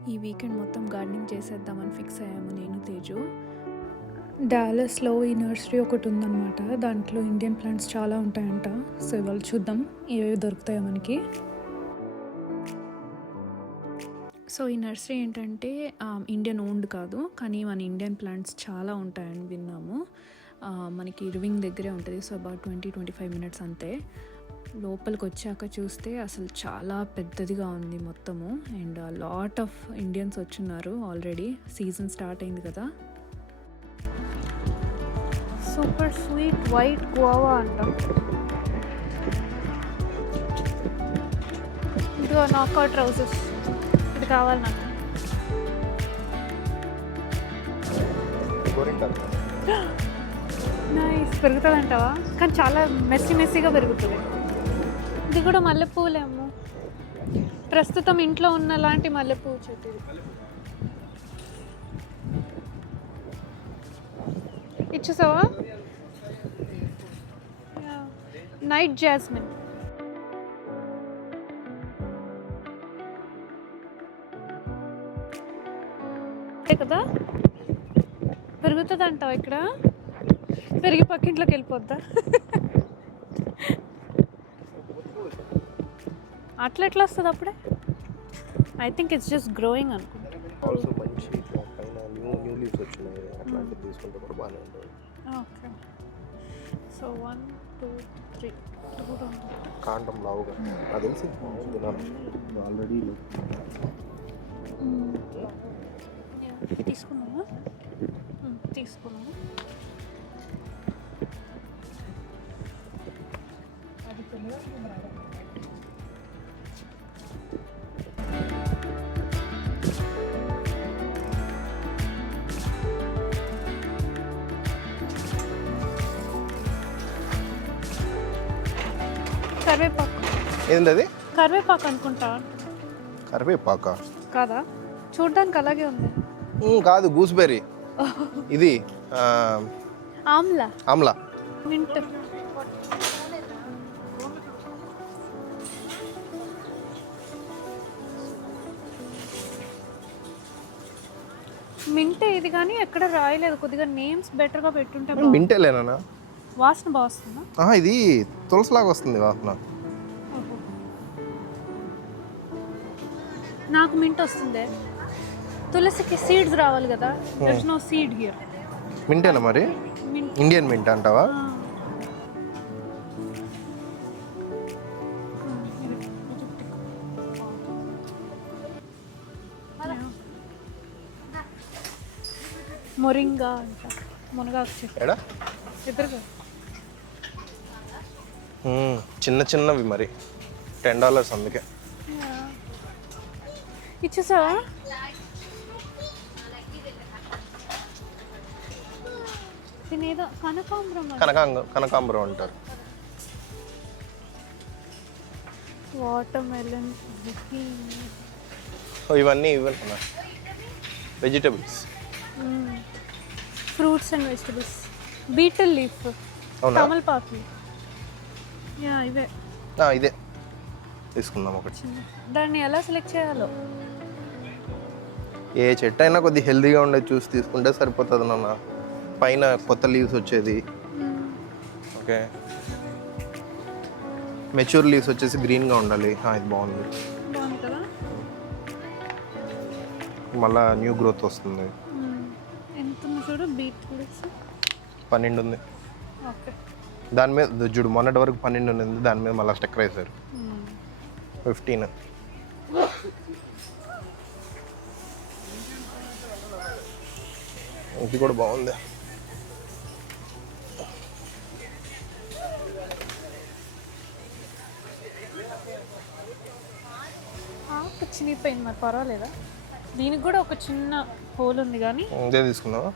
ఈ వీకెండ్ మొత్తం గార్డెనింగ్ చేసేద్దామని ఫిక్స్ అయ్యాము నేను తేజు. డాలస్లో ఈ నర్సరీ ఒకటి ఉందన్నమాట. దాంట్లో ఇండియన్ ప్లాంట్స్ చాలా ఉంటాయంట. సో ఇవాళ చూద్దాం ఏవేవి దొరుకుతాయో మనకి. సో ఈ నర్సరీ ఏంటంటే ఇండియన్ ఓన్డ్ కాదు, కానీ మన ఇండియన్ ప్లాంట్స్ చాలా ఉంటాయని విన్నాము. మనకి ఇర్వింగ్ దగ్గరే ఉంటుంది. సో అబౌట్ 20-25 మినిట్స్ అంతే. లోపలికి వచ్చాక చూస్తే అసలు చాలా పెద్దదిగా ఉంది మొత్తము. అండ్ లాట్ ఆఫ్ ఇండియన్స్ వచ్చున్నారు ఆల్రెడీ. సీజన్ స్టార్ట్ అయింది కదా. సూపర్ స్వీట్ వైట్ గువావా అంటాం. ఇదిగో నాకౌట్ రౌజెస్, ఇది కావాలి నాకు. నైస్. పెరుగుతుంది అంటావా? కానీ చాలా మెస్సీగా పెరుగుతుంది. ఇది కూడా మల్లెపూలేమో, ప్రస్తుతం ఇంట్లో ఉన్న లాంటి మల్లెపూ చెట్టు. ఇచ్చేసావా? నైట్ జాస్మిన్ కదా. పెరుగుతుంది అంటావా? ఇక్కడ పెరిగి పక్కింట్లోకి వెళ్ళిపోద్దా? అట్లా ఎట్లా వస్తుంది అప్పుడే? I think it's just growing అనుకుంటా. ఆల్సో మంచి పైన న్యూ లీవ్స్ వచ్చినాయి, అట్లాంటివి తీసుకుంటే కూడా బాగానే ఉంటుంది. ఓకే. సో 1 2 3 కాండం లావుగా అది తెలిసి తినాలి ఆల్రెడీ. తీసుకున్నాము. కరివేపాకు. ఏంది అది? కరివేపాకు అనుకుంటా. కరివేపాక కాదా? చూడడానికి అలాగే ఉంది. కాదు, గూస్బెర్రీ. ఇది ఆమ్లా. మింట్. మింటే ఇది, కానీ ఎక్కడ రాయలేదు. కొద్దిగా నేమ్స్ బెటర్గా పెట్టుంటే. మింటేలేనా? వాసన బాగా వస్తుందా? ఇది తులసిలాగా వస్తుంది వాసన. నాకు మింట్ వస్తుంది. తులసికి సీడ్స్ రావాలి కదా. There no seed here. మింటేనా మరి? ఇండియన్ మింట్ అంటావా? మొరింగా అంట. మునగాకు చెట్టు ఎదురుగా చిన్నవి మరి $10 అందుకే. ఇచ్చేసావా? తినేదో కనకాంబరం అంటారు. Watermelon. ఇవన్నీ vegetables, fruits and vegetables. Betel leaf, తమలపాకు. ఇవే. ఇదే తీసుకుందాం ఒకటి. దాన్ని ఎలా సెలెక్ట్ చేయాలో? ఏ చెట్టు అయినా కొద్దిగా హెల్తీగా ఉండేది చూసి తీసుకుంటే సరిపోతుంది నాన్న. పైన కొత్త లీవ్స్ వచ్చేది. ఓకే, మెచ్యూర్ లీవ్స్ వచ్చేసి గ్రీన్గా ఉండాలి. ఇది బాగుంది కదా. మళ్ళా న్యూ గ్రోత్ వస్తుంది. ఎంత చూడు. బీట్రూట్స్ 12 ఉంది. ఓకే. దాని మీద చూడు, మొన్నటి వరకు 12 ఉంది. దాని మీద మళ్ళీ స్టెక్కర్ వేశారు. 15. ఇది కూడా బాగుంది. చినిగిపోయింది మరి, పర్వాలేదా? దీనికి కూడా ఒక చిన్న హోల్ ఉంది కానీ. ఇదే తీసుకున్నావా?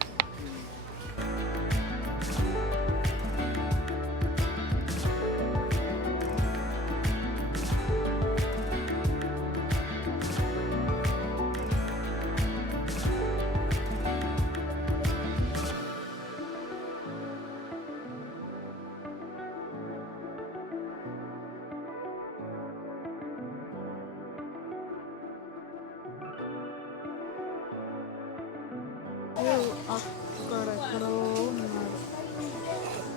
అక్కడెక్కడో ఉన్నారు.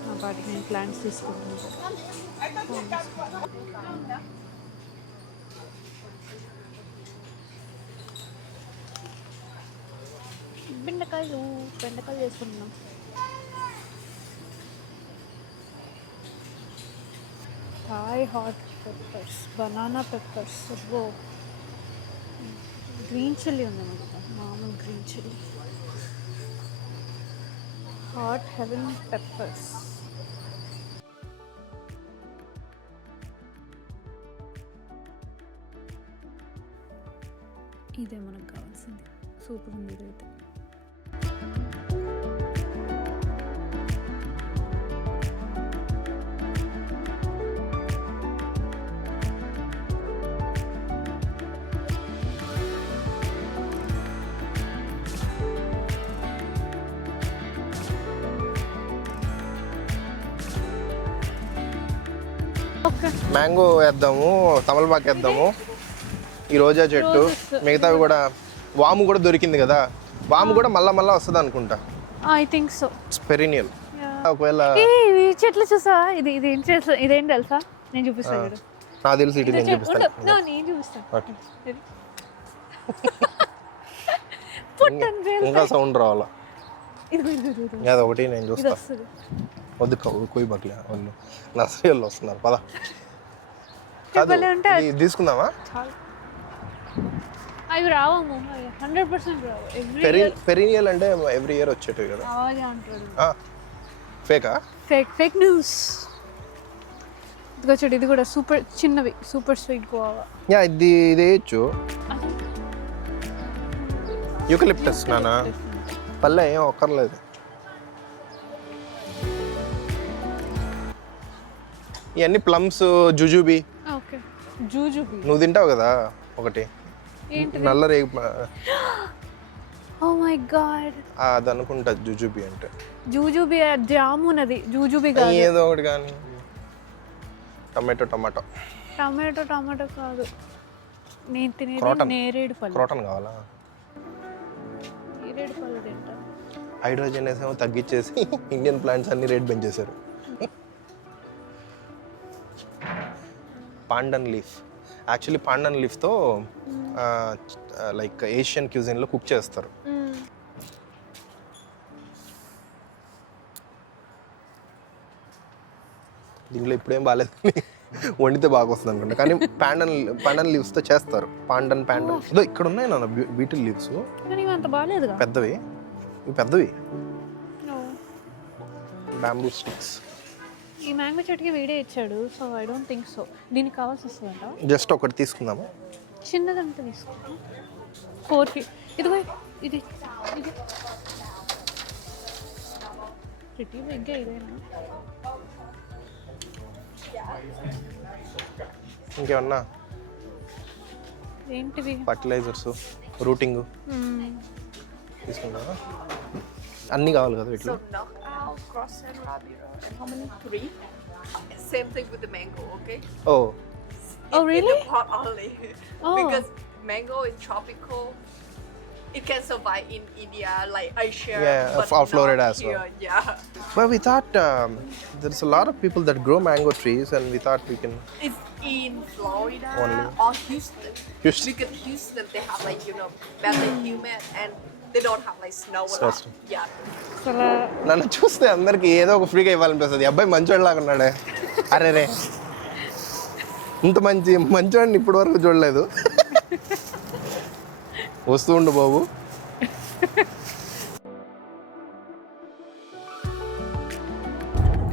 నా పాటికి నేను ప్లాంట్స్ తీసుకుంటున్నాను. బెండకాయలు చేసుకుంటున్నాం. Thai hot peppers, banana peppers, green chilli ఉందన్నమాట, మామూలు green chilli, hot heaven peppers. ఇదే మనకు కావాల్సింది. సూపర్ ఉంది ఇదైతే. మ్యాంగో వేద్దాము, తమలపాకు వేద్దాము, ఈ రోజా చెట్టు, మిగతావి కూడా. వాము కూడా దొరికింది కదా, వాము కూడా మళ్ళా వస్తుంది అనుకుంటా. I think so. పెరినియల్. ఒకవేళ ఈ చెట్లు చూసా, ఇదేం తెలుసా? నేను చూపిస్తాను. నాకు తెలుసు, ఇటు నేను చూపిస్తాను. నేను చూపిస్తాను. ఇంకా సౌండ్ రావాలా? ఒకటి నేను చూస్తాను. వద్దు కొయ్యి బట్లే, వాళ్ళు నర్సరీ వాళ్ళు వస్తున్నారు. పద తీసుకుందామా? అవి రావము, 100% రావు. పెరినియల్ అంటే ఎవ్రీ ఇయర్ వచ్చేటివి కదా. ఫేకా? Fake news. ఇదిగో చూడు, ఇది కూడా సూపర్ చిన్నవి, సూపర్ స్వీట్ గోవా. ఇది వేయచ్చు. యూకలిప్టస్ నానా, పల్లె ఏం ఒక్కర్లేదు. ఇవన్నీ ప్లమ్స్, జుజుబీ. ఓకే, జుజుబీ నువ్వు తింటావు కదా ఒకటి, నల్ల రేగు. ఓ మై గాడ్, అది అనుకుంటా జుజుబీ అంటే. జుజుబీ జామున్, అది జుజుబీ కాదు, ఏదో ఒకటి. కానీ టమాటో కాదు, నేను తినేది నేరేడు పళ్ళు. క్రోటన్ కావాలా? నేరేడు పళ్ళు తింటా. హైడ్రోజనేస్ ఏమో తగ్గించేసి ఇండియన్ ప్లాంట్స్ అన్ని రేట్ పెంచేశారు. పాండన్ లీఫ్, యాక్చువల్లీ పాండన్ లీఫ్తో లైక్ ఏషియన్ క్యూజిన్లో కుక్ చేస్తారు. దీంట్లో ఇప్పుడేం బాగాలేదు, వండితే బాగా వస్తుంది అనుకుంటా. కానీ పాండన్ లీవ్స్తో చేస్తారు. పాండన్ ఇదో ఇక్కడ ఉన్నాయి నాన్న బీటిల్ లీవ్స్, పెద్దవి. ఇవి పెద్దవి బ్యాంబూ స్టిక్స్. ఈ మ్యాంగో చెట్టుకి వీడియో ఇచ్చాడు, so I don't think so. దీనికి కావాల్సి వస్తుందంట. జస్ట్ ఒకటి తీసుకుందాము, చిన్నదంతా తీసుకుంటాం. 4 feet. ఇదిగో ఇది ప్రిటీ బిగ్గా ఇదేనా? ఇంకేమన్నా ఏంటివి? ఫర్టిలైజర్స్, రూటింగ్ తీసుకుంటారా? అన్నీ కావాలి కదా వీటిలో. Cross and Rabira. And how many? 3. Same thing with the mango, okay? Oh. Oh, really? In the pot only. Oh. Because mango is tropical. It can survive in India, like Asia. Yeah, but or Florida not as well. here. Yeah. But we thought there's a lot of people that grow mango trees, and we thought we can. It's in Florida Only. or Houston. Because Houston, they have like, better humid and they don't have like snow a lot. Yeah. నన్ను చూస్తే అందరికి ఏదో ఒక ఫ్రీగా ఇవ్వాలనిపిస్తుంది. అబ్బాయి మంచోడిలాగా ఉన్నాడే. అరే రే, ఇంత మంచోడిని ఇప్పటి వరకు చూడలేదు. వస్తూ ఉండు బాబు.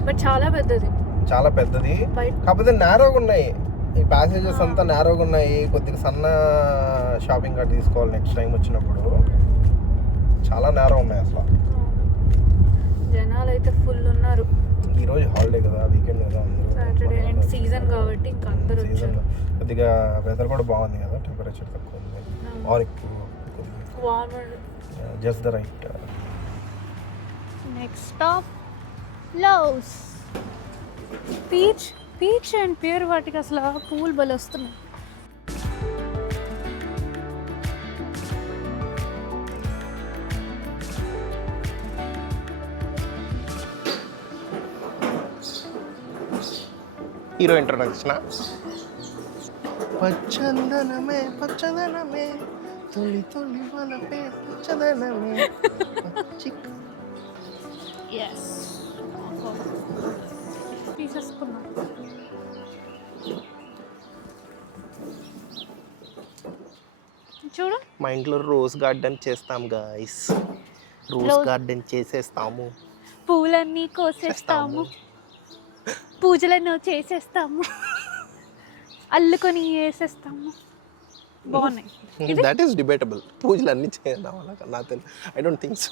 బట్ చాలా పెద్దది, కాకపోతే నేరోగా ఉన్నాయి. ఈ ప్యాసేజెస్ అంతా నేరోగా ఉన్నాయి. కొద్దిగా సన్న షాపింగ్ కార్ట్ తీసుకోవాలి నెక్స్ట్ టైం వచ్చినప్పుడు. చాలా నేరో ఉన్నాయి అసలు. జనాలు అయితే ఫుల్ ఉన్నారు. ఈరోజు హాలిడే కదా, వీకెండ్ కదా, సాటర్డే అండ్ సీజన్ కాబట్టి ఇంకా అందరూ వచ్చారు. కొద్దిగా వెదర్ కూడా బాగుంది కదా, టెంపరేచర్ తక్కువ ఉంది, ఆర్ ఎక్కువ, warmer, just the right. Next stop loves. Peach and pure వాటికి అసలు పూలు బలి వస్తున్నాయి. Hero introduction. పచ్చదనమే పచ్చదనమే తొలి తొలి వలపే పచ్చదనమే ఎస్ తీసేసుకున్నాం. చూడు మా ఇంట్లో రోజ్ గార్డెన్ చేస్తాం గాయ్స్. రోజ్ గార్డెన్ చేసేస్తాము, పూలన్నీ కోసేస్తాము, పూజలను చేసేస్తాము, అల్లుకొని వేసేస్తాము. బాగున్నాయి. That is debatable. పూజలు అన్నీ చేయడం వల్ల నా తెలియదు. I don't think so.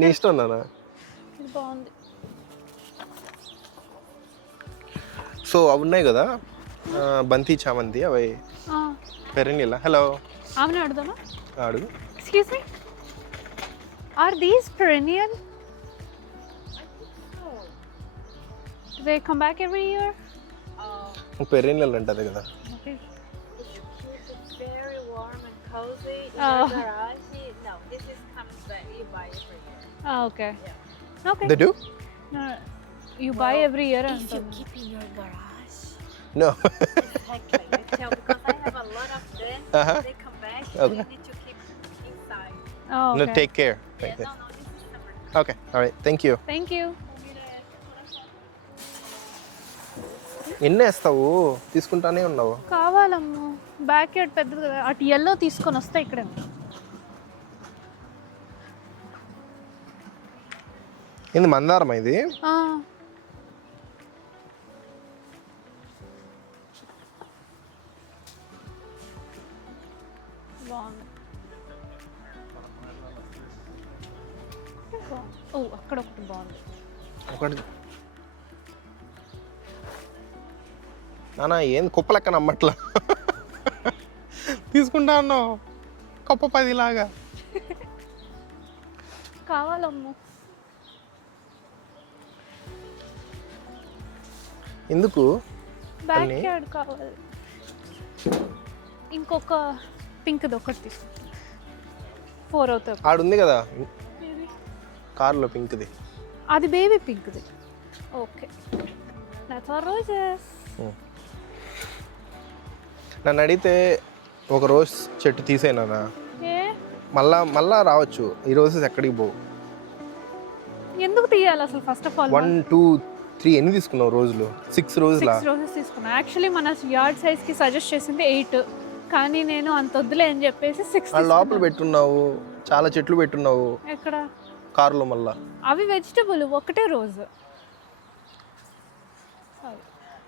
నీ ఇష్టం నాన్న. ఇది బాగుంది. సో అవి ఉన్నాయి కదా బంతి చామంతి, అవి పెరెనియల్. హలో ఆమెను అడుగుదామా? అడుగు. Excuse me, are these perennial? They come back every year? Perennial అంటది కదా. Okay. It's very warm and cozy. In Oh. your garage, no, this is comes that you buy every year. Okay. Okay. They do? No, you buy every year If you and keep in your garage, No. exactly. I tell because I have a lot of them. Uh-huh. They come back. Okay. You need to keep inside. oh, No, okay. take care. Yeah, Take care. no, this is summer. Okay. All right. Thank you. Thank you. ఎన్ని వేస్తావు? తీసుకుంటానే ఉన్నావు. కావాలమ్ము, back yard పెద్దది కదా, అటు yellow తీసుకొని వస్తే ఇక్కడే. ఏంది మందారమా ఇది? బాగుంది. ఓ అక్కడ ఒకటి బాగుంది. ఒకటి నానా ఏంది కుప్ప లెక్క నమ్మట్లా. తీసుకుంటా అన్నావు కుప్ప 10 లాగా. కావాలమ్ము. ఎందుకు? బ్యాక్ అన్నీ? యార్డ్ కావాలి. ఇంకొక పింక్ది ఒకటి తీసుకుంటాం. 4 అవుతాయి. ఆడుంది కదా కార్లో పింక్ది. అది బేబీ పింక్ది. Okay, that's our roses. నన్ను అడిగితే ఒక రోజ్ చెట్టు తీసేనా ఏ మళ్ళా రావచ్చు. ఈ రోజెస్ ఎక్కడికి పోవు. ఎందుకు తీయాలి అసలు? ఫస్ట్ ఆఫ్ ఆల్ 1 2 3 ఎన్ని తీసుకున్నావు రోజులు? 6 రోజులా? 6 రోజెస్ తీసుకున్నా. యాక్చువల్లీ మన యార్డ్ సైజ్కి సజెస్ట్ చేసింది 8, కానీ నేను అంత వద్దులే అని చెప్పేసి 6. ఆ లోపల పెట్టున్నావు, చాలా చెట్లు పెట్టున్నావు. ఎక్కడ? కారులో మళ్ళా. అవి వెజిటబుల్, ఒకటే రోజు.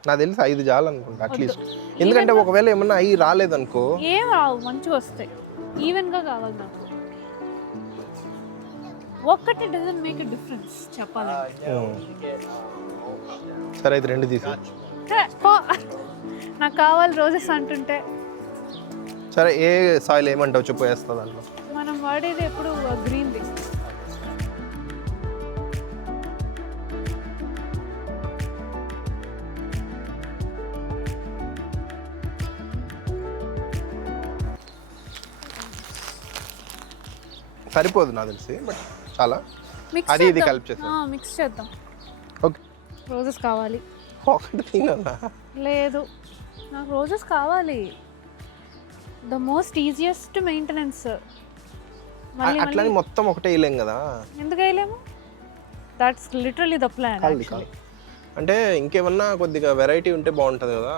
నాకు తెలిసి 5 చాలు అనుకుంటా అట్లీస్ట్. ఎందుకంటే ఒకవేళ ఏమన్నా అవి రాలేదనుకో. ఏం రావు, మంచిగా వస్తాయి. ఈవెన్గా కావాలి నాకు. ఒక్కటి డజన్ మేక్ ఎ డిఫరెన్స్ చెప్పాలంటే. సరే అయితే 2 తీసి. నాకు కావాలి రోజెస్ అంటుంటే. సరే ఏ సాయిల్ ఏమంటావు చెప్పు, వేస్తా దాంట్లో. మనం వాడేది ఎప్పుడు గ్రీన్ది. సరిపోదు నాకు తెలిసి, బట్ చాలా అది ఇది కలిపి చేస్తాం. మిక్స్ చేద్దాం. ఓకే, రోజెస్ కావాలి. ఒకటి తినాలా? లేదు, నాకు రోజెస్ కావాలి. The most easiest maintenance. అట్లని మొత్తం ఒకటే వేయలేం కదా. ఎందుకు వేయలేము? That's literally the plan. అంటే ఇంకేమన్నా కొద్దిగా వెరైటీ ఉంటే బాగుంటుంది కదా.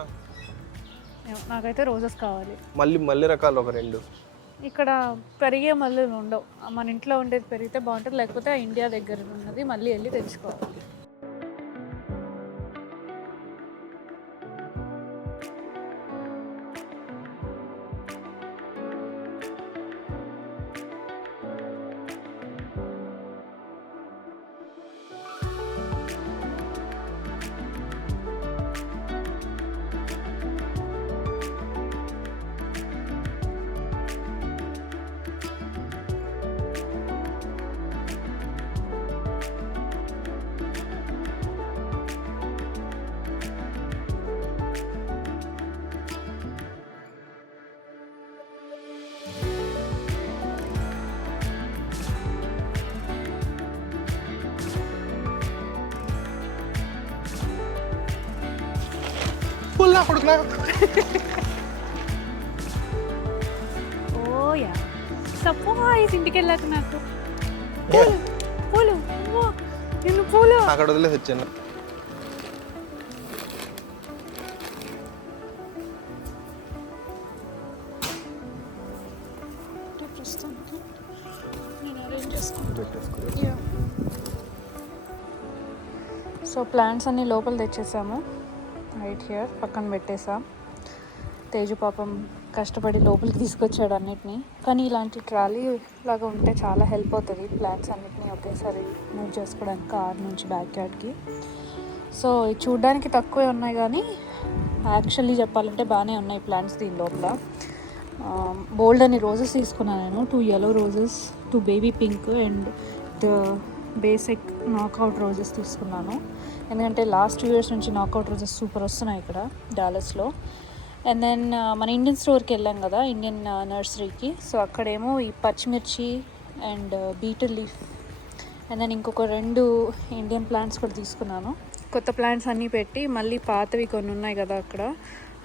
నాకైతే రోజెస్ కావాలి. మళ్ళీ రకాలు ఒక 2. ఇక్కడ పెరిగే మళ్ళీ ఉండవు. మన ఇంట్లో ఉండేది పెరిగితే బాగుంటుంది, లేకపోతే ఇండియా దగ్గర ఉన్నది మళ్ళీ వెళ్ళి తెచ్చుకోవాలి. కొడుకునా. ఓయా సర్ప్రైజ్ ఇంటికి వెళ్ళాక నాకు పూలు పూలు అమ్మో, నేను పూలు అక్కడ వదిలేసి వచ్చాను. ప్రస్తుతానికి నేను అరేంజ్ చేసుకుంటాను. పెట్టేసుకో. సో ప్లాంట్స్ అన్నీ లోపల తెచ్చేసాము. రైట్ హియర్ పక్కన పెట్టేసాం. తేజు పాపం కష్టపడి లోపలికి తీసుకొచ్చాడు అన్నిటినీ. కానీ ఇలాంటి ట్రాలీ లాగా ఉంటే చాలా హెల్ప్ అవుతుంది ప్లాంట్స్ అన్నిటినీ ఒకేసారి మూవ్ చేసుకోవడానికి కార్ నుంచి బ్యాక్ యార్డ్కి. సో చూడ్డానికి తక్కువే ఉన్నాయి కానీ యాక్చువల్లీ చెప్పాలంటే బాగానే ఉన్నాయి ప్లాంట్స్ దీని లోపల. బోల్డ్ అని రోజెస్ తీసుకున్నాను నేను. 2 yellow roses, 2 baby pink and the basic knockout roses తీసుకున్నాను. ఎందుకంటే లాస్ట్ 2 years నుంచి నాకౌట్ రోజెస్ సూపర్ వస్తున్నాయి ఇక్కడ డాలస్లో. అండ్ దెన్ మన ఇండియన్ స్టోర్కి వెళ్ళాం కదా, ఇండియన్ నర్సరీకి. సో అక్కడేమో ఈ పచ్చిమిర్చి and betel leaf and then ఇంకొక 2 ఇండియన్ ప్లాంట్స్ కూడా తీసుకున్నాను. కొత్త ప్లాంట్స్ అన్నీ పెట్టి మళ్ళీ పాతవి కొన్ని ఉన్నాయి కదా అక్కడ,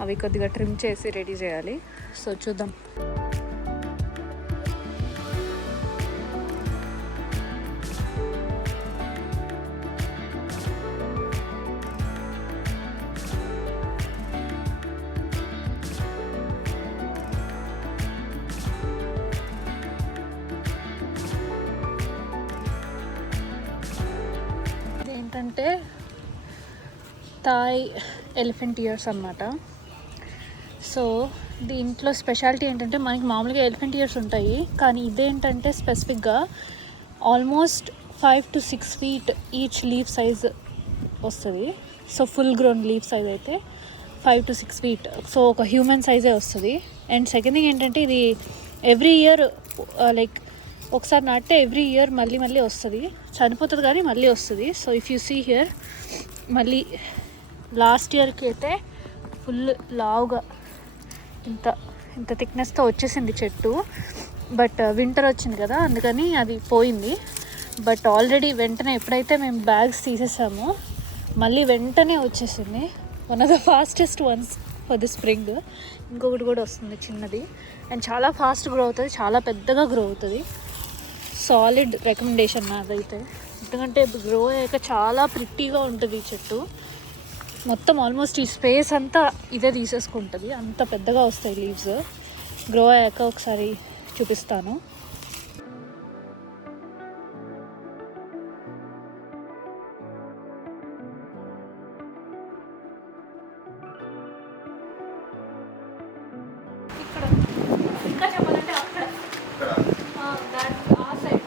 అవి కొద్దిగా ట్రిమ్ చేసి రెడీ చేయాలి. సో చూద్దాం. ఇదేంటంటే థాయ్ ఎలిఫెంట్ ఇయర్స్ అన్నమాట. సో దీంట్లో స్పెషాలిటీ ఏంటంటే మనకి మామూలుగా ఎలిఫెంట్ ఇయర్స్ ఉంటాయి, కానీ ఇదేంటంటే స్పెసిఫిక్గా almost 5 to 6 feet each leaf size వస్తుంది. So full grown leaf size అయితే 5 to 6 feet. సో ఒక హ్యూమన్ సైజే వస్తుంది. అండ్ సెకండ్ థింగ్ ఏంటంటే ఇది ఎవ్రీ ఇయర్ లైక్ ఒకసారి నాటితే ఎవ్రీ ఇయర్ మళ్ళీ మళ్ళీ వస్తుంది. చనిపోతుంది కానీ మళ్ళీ వస్తుంది. So if you see here మళ్ళీ లాస్ట్ ఇయర్కి అయితే ఫుల్ లావుగా ఇంత థిక్నెస్తో వచ్చేసింది చెట్టు. బట్ వింటర్ వచ్చింది కదా అందుకని అది పోయింది. బట్ ఆల్రెడీ వెంటనే ఎప్పుడైతే మేము బ్యాగ్స్ తీసేసామో మళ్ళీ వెంటనే వచ్చేసింది. One of the fastest once for the spring. ఇంకొకటి కూడా వస్తుంది చిన్నది అండ్ చాలా ఫాస్ట్ గ్రో అవుతుంది, చాలా పెద్దగా గ్రో అవుతుంది. సాలిడ్ రికమెండేషన్ నాదైతే, ఎందుకంటే గ్రో అయ్యాక చాలా ప్రిట్టీగా ఉంటుంది ఈ చెట్టు. మొత్తం ఆల్మోస్ట్ ఈ స్పేస్ అంతా ఇదే తీసేసుకుంటుంది, అంత పెద్దగా వస్తాయి లీవ్స్. గ్రో అయ్యాక ఒకసారి చూపిస్తాను. ఇక్కడ ఇంకా చెప్పాలంటే అక్కడ ఆ side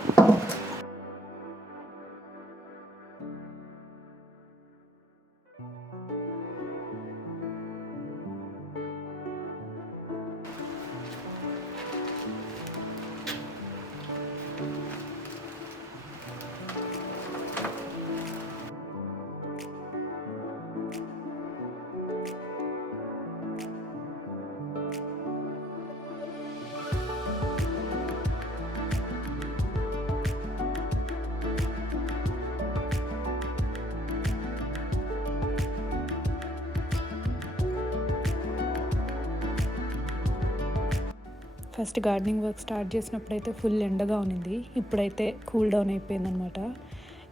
first gardening work start చేసినప్పుడైతే ఫుల్ ఎండగా ఉన్నింది. ఇప్పుడైతే కూల్ డౌన్ అయిపోయిందనమాట.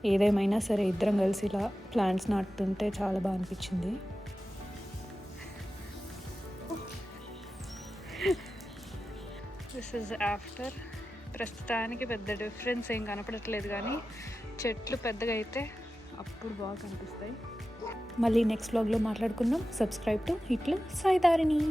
ఏదేమైనా సరే ఇద్దరం కలిసి ఇలా ప్లాంట్స్ నాటుతుంటే చాలా బాగా అనిపించింది. This is after. ప్రస్తుతానికి పెద్ద డిఫరెన్స్ ఏం కనపడట్లేదు, కానీ చెట్లు పెద్దగా అయితే అప్పుడు బాగా కనిపిస్తాయి. మళ్ళీ నెక్స్ట్ వ్లాగ్లో మాట్లాడుకుందాం. సబ్స్క్రైబ్ టు ఇట్లు సాయిదారిణి.